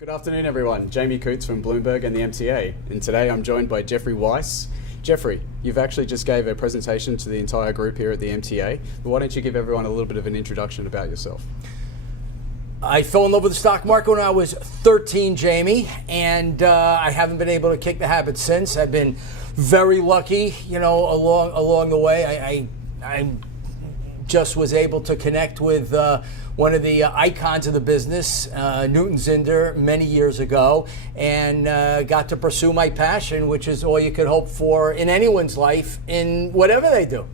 Good afternoon, everyone. Jamie Coots from Bloomberg and the MTA, and today I'm joined by Jeffrey Weiss. Jeffrey, you've actually just gave a presentation to the entire group here at the MTA. But why don't you give everyone a little bit of an introduction about yourself? I fell in love with the stock market when I was 13, Jamie, and I haven't been able to kick the habit since. I've been very lucky, along the way. I just was able to connect with one of the icons of the business, Newton Zinder, many years ago, and got to pursue my passion, which is all you could hope for in anyone's life in whatever they do.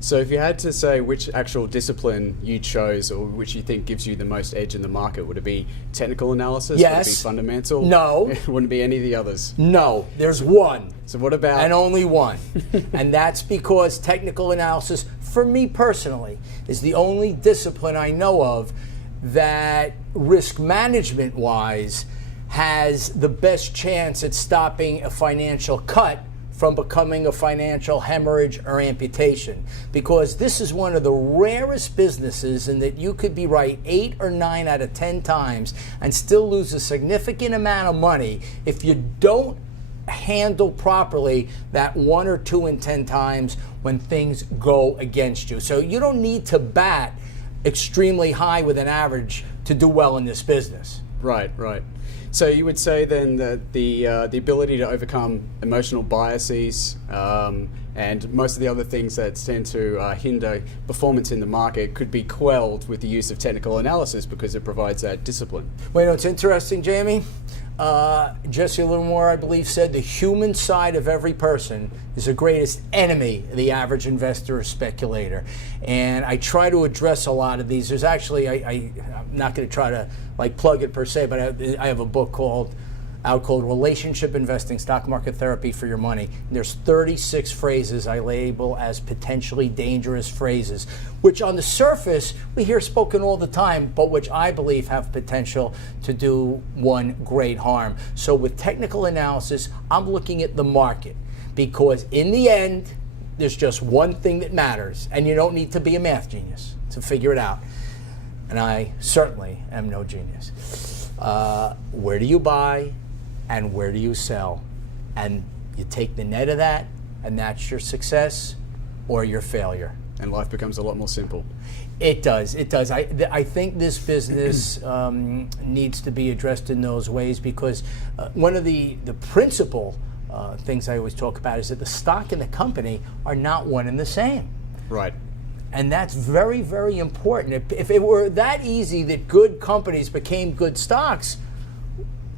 So if you had to say which actual discipline you chose or which you think gives you the most edge in the market, would it be technical analysis? Yes. Would it be fundamental? No. It wouldn't be any of the others? No, there's one. So what about? And only one. And that's because technical analysis, for me personally, is the only discipline I know of that risk management-wise has the best chance at stopping a financial cut from becoming a financial hemorrhage or amputation. Because this is one of the rarest businesses in that you could be right 8 or 9 out of 10 times and still lose a significant amount of money if you don't handle properly that 1 or 2 in 10 times when things go against you. So you don't need to bat extremely high with an average to do well in this business. Right. So you would say then that the ability to overcome emotional biases and most of the other things that tend to hinder performance in the market could be quelled with the use of technical analysis because it provides that discipline. Well, it's interesting, Jamie. Jesse Livermore, I believe, said the human side of every person is the greatest enemy of the average investor or speculator. And I try to address a lot of these. There's actually, I'm not going to try to plug it per se, but I have a book called Relationship Investing, Stock Market Therapy for Your Money. And there's 36 phrases I label as potentially dangerous phrases, which on the surface we hear spoken all the time, but which I believe have potential to do one great harm. So with technical analysis, I'm looking at the market because in the end, there's just one thing that matters, and you don't need to be a math genius to figure it out. And I certainly am no genius. Where do you buy? And where do you sell? And you take the net of that, and that's your success or your failure. And life becomes a lot more simple. It does. I think this business needs to be addressed in those ways because one of the principal things I always talk about is that the stock and the company are not one and the same. Right. And that's very, very important. If it were that easy that good companies became good stocks,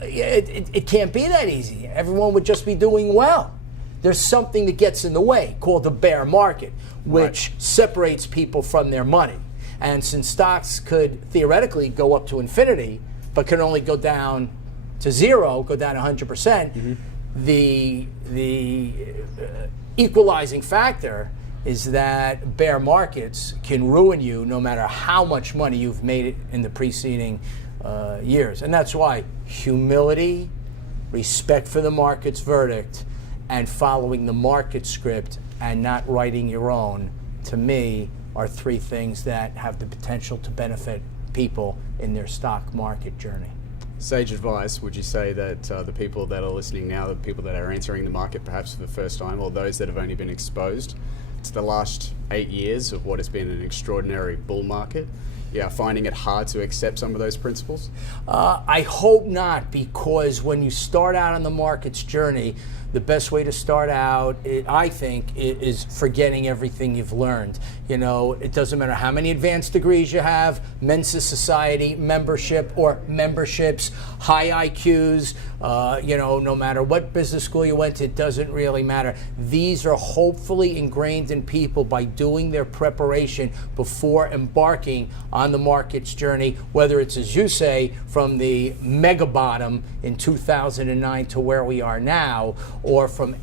it can't be that easy. Everyone would just be doing well. There's something that gets in the way called the bear market, which separates people from their money. And since stocks could theoretically go up to infinity, but can only go down to zero, go down 100%, the equalizing factor is that bear markets can ruin you no matter how much money you've made in the preceding years. And that's why humility, respect for the market's verdict, and following the market script and not writing your own, to me, are 3 things that have the potential to benefit people in their stock market journey. Sage advice, would you say that the people that are listening now, the people that are entering the market perhaps for the first time, or those that have only been exposed to the last 8 years of what has been an extraordinary bull market, finding it hard to accept some of those principles? I hope not, because when you start out on the market's journey, the best way to start out, I think, is forgetting everything you've learned. It doesn't matter how many advanced degrees you have, Mensa Society membership or memberships, high IQs, no matter what business school you went to, it doesn't really matter. These are hopefully ingrained in people by doing their preparation before embarking on the market's journey, whether it's, as you say, from the mega bottom in 2009 to where we are now, or from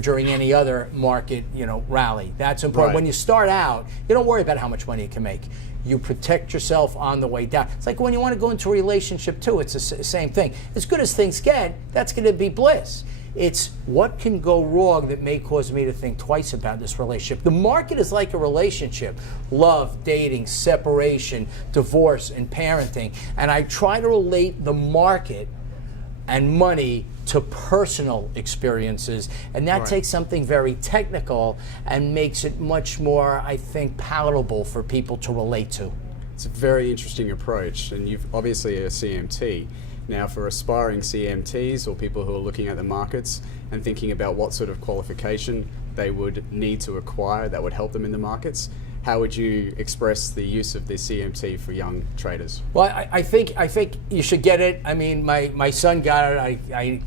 during any other market, rally. That's important. Right. When you start out, you don't worry about how much money you can make. You protect yourself on the way down. It's like when you want to go into a relationship too, it's the same thing. As good as things get, that's going to be bliss. It's what can go wrong that may cause me to think twice about this relationship. The market is like a relationship: love, dating, separation, divorce, and parenting. And I try to relate the market and money to personal experiences, and that takes something very technical and makes it much more, I think, palatable for people to relate to. It's a very interesting approach, and you've obviously a CMT. Now, for aspiring CMTs or people who are looking at the markets and thinking about what sort of qualification they would need to acquire that would help them in the markets, how would you express the use of the CMT for young traders? Well, I think you should get it. I mean, my son got it. I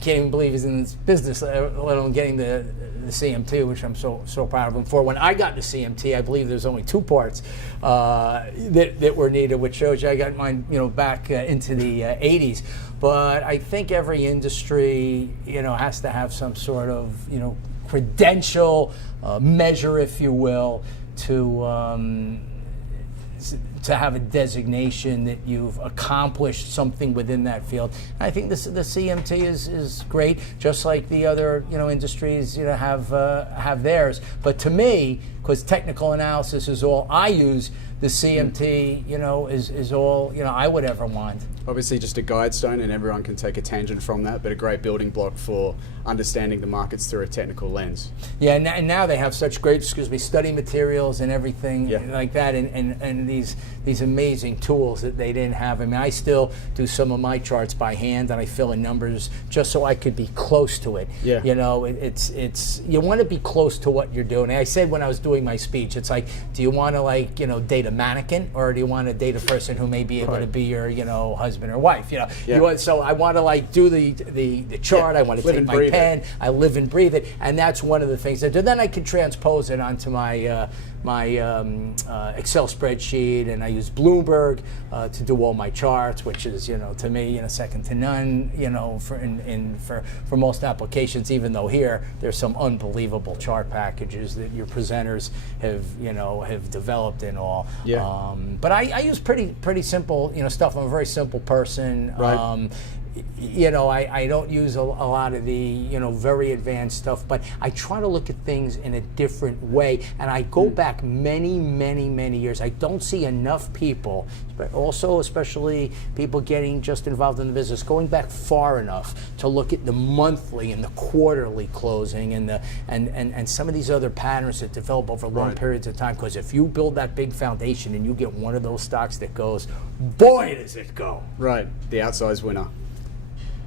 can't even believe he's in this business, let alone getting the CMT, which I'm so proud of him for. When I got the CMT, I believe there's only 2 parts that were needed, which shows you I got mine, back into the 80s. But I think every industry, has to have some sort of, credential measure, if you will, to have a designation that you've accomplished something within that field. And I think the CMT is great, just like the other industries have theirs. But to me, because technical analysis is all I use, the CMT is all I would ever want. Obviously just a guide stone, and everyone can take a tangent from that, but a great building block for understanding the markets through a technical lens. Yeah, and now they have such great, study materials and everything like that, and these amazing tools that they didn't have. I mean, I still do some of my charts by hand, and I fill in numbers just so I could be close to it. Yeah. It's you want to be close to what you're doing. And I said when I was doing my speech, it's like, do you want to date a mannequin, or do you want to date a person who may be able to be your husband or wife? So I want to do the chart. I want to take my pen. I live and breathe it, and that's one of the things that then I can transpose it onto my Excel spreadsheet, and I use Bloomberg to do all my charts, which is to me second to none for most applications. Even though here there's some unbelievable chart packages that your presenters have developed and all. Yeah. But I use pretty simple stuff. I'm a very simple person. Right. I don't use a lot of the very advanced stuff, but I try to look at things in a different way, and I go back many years. I don't see enough people, but also especially people getting just involved in the business, going back far enough to look at the monthly and the quarterly closing and some of these other patterns that develop over long periods of time. Because if you build that big foundation and you get one of those stocks that goes, boy does it go. Right, the outsized winner.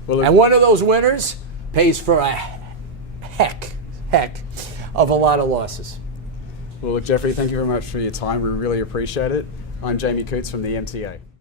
Well, and one of those winners pays for a heck of a lot of losses. Well, look, Jeffrey, thank you very much for your time. We really appreciate it. I'm Jamie Coots from the MTA.